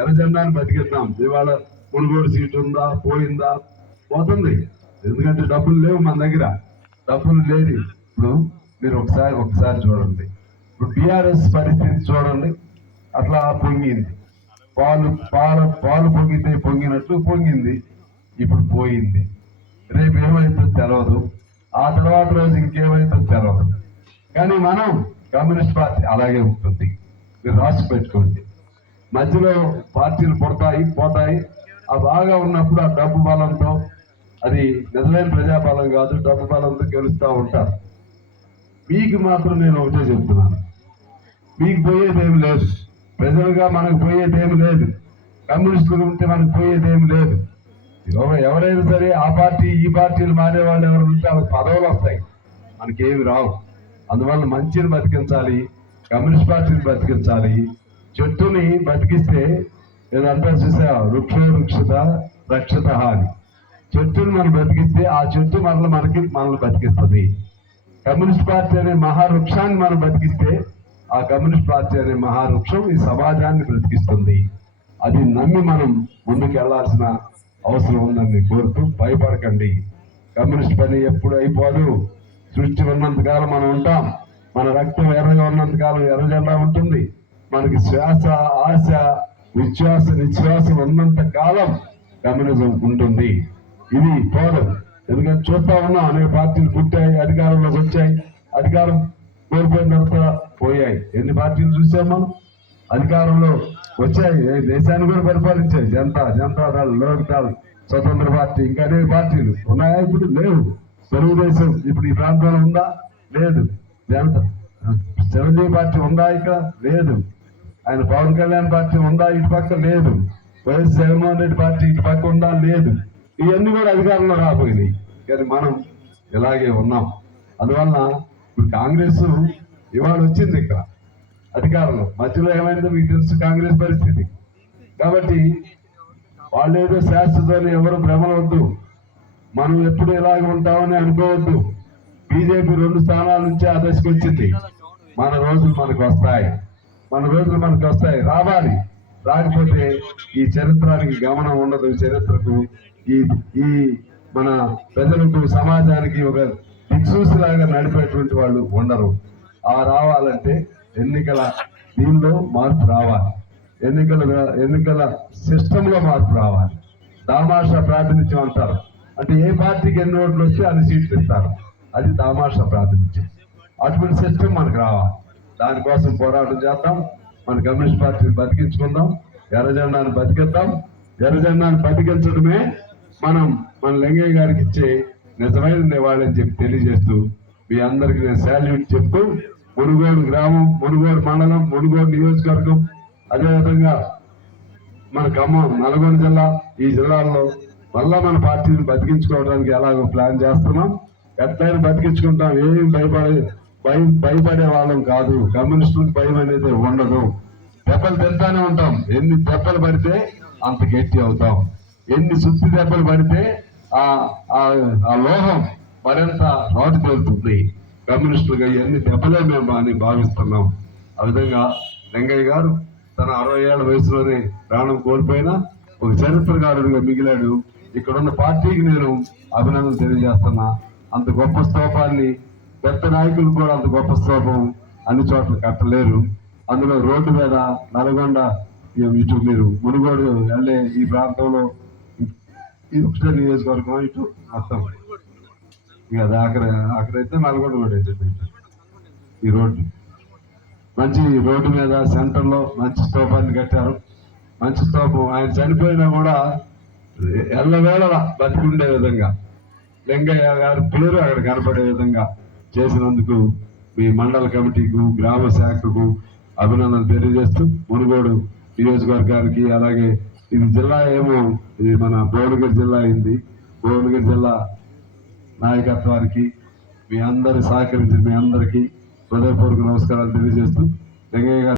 ఎర్ర బతికిద్దాం. ఇవాళ కొనుగోలు సీట్ ఉందా పోయిందా? పోతుంది. ఎందుకంటే డబ్బులు లేవు మన దగ్గర. డబ్బులు లేదు ఇప్పుడు మీరు ఒకసారి ఒకసారి చూడండి. ఇప్పుడు బీఆర్ఎస్ పరిస్థితి చూడండి. అట్లా పొంగింది. పాలు పాల పాలు పొంగితే పొంగినట్లు పొంగింది. ఇప్పుడు పోయింది. రేపు ఏమైతుందో తెలియదు ఆ తర్వాత రోజు ఇంకేమైతుందో తెలియదు కానీ మనం కమ్యూనిస్ట్ పార్టీ అలాగే ఉంటుంది. మీరు రాసి పెట్టుకోండి. మధ్యలో పార్టీలు పుడతాయి పోతాయి. ఆ బాగా ఉన్నప్పుడు ఆ డబ్బు బలంతో అది నిజమైన ప్రజాబలం కాదు డబ్బు బలంతో గెలుస్తూ ఉంటారు. మీకు మాత్రం నేను ఒకటే చెప్తున్నాను. మీకు పోయేది ఏమి లేదు. ప్రజలుగా మనకు పోయేది ఏమి లేదు. కమ్యూనిస్టులు ఉంటే మనకు పోయేది ఏమి లేదు ఎవరైనా సరే ఆ పార్టీ ఈ పార్టీలు మారే వాళ్ళు ఎవరు ఉంటే వాళ్ళకి పదవులు వస్తాయి. మనకేమి రావు. అందువల్ల మంచిని బతికించాలి కమ్యూనిస్ట్ పార్టీని బతికించాలి చెట్టుని బతికిస్తే ఏదంటే చూసా వృక్ష వృక్షత రక్షత అని చెట్టుని మనం బతికిస్తే ఆ చెట్టు మనల్ని మనకి మనల్ని బతికిస్తుంది. కమ్యూనిస్ట్ పార్టీ అనే మహావృక్షాన్ని మనం బతికిస్తే ఆ కమ్యూనిస్ట్ పార్టీ అనే మహావృక్షం ఈ సమాజాన్ని బ్రతికిస్తుంది. అది నమ్మి మనం ముందుకు వెళ్ళాల్సిన అవసరం ఉందని కోరుతూ భయపడకండి. కమ్యూనిస్ట్ పని ఎప్పుడు అయిపోదు. సృష్టి ఉన్నంతకాలం మనం ఉంటాం. మన రక్తం ఎర్రగా ఉన్నంతకాలం ఎర్ర జెండా ఉంటుంది. మనకి శ్వాస ఆశ విశ్వాస నిశ్వాసం ఉన్నంత కాలం కమ్యూనిజం ఉంటుంది. ఇది పోదు ఎందుకంటే చూస్తా ఉన్నాం అనేక పార్టీలు పుట్టాయి అధికారంలోకి వచ్చాయి అధికారం కోల్పోయిన తర్వాత పోయాయి. ఎన్ని పార్టీలు చూసాం మనం? అధికారంలో వచ్చాయి. దేశాన్ని కూడా పరిపాలించాయి. జనతా జనతా దళ లోక్దళ్ స్వతంత్ర పార్టీ ఇంకా అనేక పార్టీలు. ఉన్నాయా ఇప్పుడు? లేవు. తెలుగుదేశం ఇప్పుడు ఈ ప్రాంతంలో ఉందా? లేదు. జనత చిరంజీవి పార్టీ ఉందా ఇక్కడ? లేదు. ఆయన పవన్ కళ్యాణ్ పార్టీ ఉందా? ఇటు పక్క లేదు. వైఎస్ జగన్మోహన్ రెడ్డి పార్టీ ఇటు పక్క ఉందా? లేదు. ఇవన్నీ కూడా అధికారంలో రాబోయినాయి. కానీ మనం ఇలాగే ఉన్నాం. అందువలన ఇప్పుడు కాంగ్రెస్ ఇవాళ వచ్చింది ఇక్కడ అధికారంలో. మధ్యలో ఏమైందో మీకు తెలుసు కాంగ్రెస్ పరిస్థితి. కాబట్టి వాళ్ళు ఏదో శాశ్వతని ఎవరు భ్రమలవద్దు. మనం ఎప్పుడు ఇలాగ ఉంటామని అనుకోవద్దు. బీజేపీ రెండు స్థానాల నుంచి ఆ దశకు వచ్చింది. మన రోజులు మనకు వస్తాయి. మన రోజులు మనకు వస్తాయి. రావాలి. రాకపోతే ఈ చరిత్రానికి గమనం ఉండదు. చరిత్రకు ఈ ఈ మన ప్రజలకు సమాజానికి ఒక దిక్సూసిలాగా నడిపేటువంటి వాళ్ళు ఉండరు. ఆ రావాలంటే ఎన్నికల దీనిలో మార్పు రావాలి. ఎన్నికల ఎన్నికల సిస్టంలో మార్పు రావాలి. దామాషా ప్రాతినిధ్యం అంటారు. అంటే ఏ పార్టీకి ఎన్ని ఓట్లు వస్తే అన్ని సీట్లు ఇస్తారు. అది దామాషా ప్రాతినిధ్యం. అటువంటి సిస్టమ్ మనకు రావాలి. దానికోసం పోరాటం చేద్దాం మన కమ్యూనిస్ట్ పార్టీని బతికించుకుందాం. ఎర్రజెండాను బతికిద్దాం. ఎర్రజెండాను బతికించడమే మనం మన లింగయ్య గారికి ఇచ్చే నిజమైన నివాళని చెప్పి తెలియజేస్తూ మీ అందరికి నేను శాల్యూట్ చెప్తూ మునుగోడు గ్రామం మునుగోడు మండలం మునుగోడు నియోజకవర్గం అదేవిధంగా మన ఖమ్మం నల్గొండ జిల్లా ఈ జిల్లాల్లో మళ్ళా మన పార్టీని బతికించుకోవడానికి ఎలాగో ప్లాన్ చేస్తున్నాం. ఎట్లయినా బతికించుకుంటాం. ఏం భయపడే భయం భయపడే వాళ్ళం కాదు. కమ్యూనిస్టులకు భయం అనేది ఉండదు. దెబ్బలు తింటానే ఉంటాం. ఎన్ని దెబ్బలు పడితే అంత గట్టి అవుతాం. ఎన్ని సుత్తి దెబ్బలు పడితే ఆ ఆ- లోహం మరింత రాటు తేలుతుంది. కమ్యూనిస్టులుగా ఎన్ని దెబ్బలే మేము అని భావిస్తున్నాం. ఆ విధంగా వెంకయ్య గారు తన అరవై ఏళ్ళ వయసులోనే ప్రాణం కోల్పోయినా ఒక చరిత్రకారుడిగా మిగిలాడు. ఇక్కడ ఉన్న పార్టీకి నేను అభినందన తెలియజేస్తున్నా. అంత గొప్ప స్తోపాన్ని పెద్ద నాయకులు కూడా అంత గొప్ప స్తూపం అన్ని చోట్ల కట్టలేరు. అందులో రోడ్డు మీద నల్గొండ ఇటు మీరు మునుగోడు వెళ్ళే ఈ ప్రాంతంలో ఇది ఒకటే నియోజకవర్గం ఇటు మొత్తం. ఇక అది అక్కడ అక్కడైతే నల్గొండ కూడా అయితే ఈ రోడ్డు. మంచి రోడ్డు మీద సెంటర్లో మంచి స్తూపాన్ని కట్టారు. మంచి స్తూపం. ఆయన చనిపోయినా కూడా ఎల్లవేళ బతికుండే విధంగా. లింగయ్య గారు పేరు అక్కడ కనపడే విధంగా. చేసినందుకు మీ మండల కమిటీకు గ్రామ శాఖకు అభినందనలు తెలియజేస్తూ మునుగోడు నియోజకవర్గానికి అలాగే ఇది జిల్లా ఏమో ఇది మన భువనగిరి జిల్లా అయింది. భువనగిరి జిల్లా నాయకత్వానికి మీ అందరి సహకరించిన మీ అందరికీ హృదయపూర్వక నమస్కారాలు తెలియజేస్తూ వెంకయ్య గారు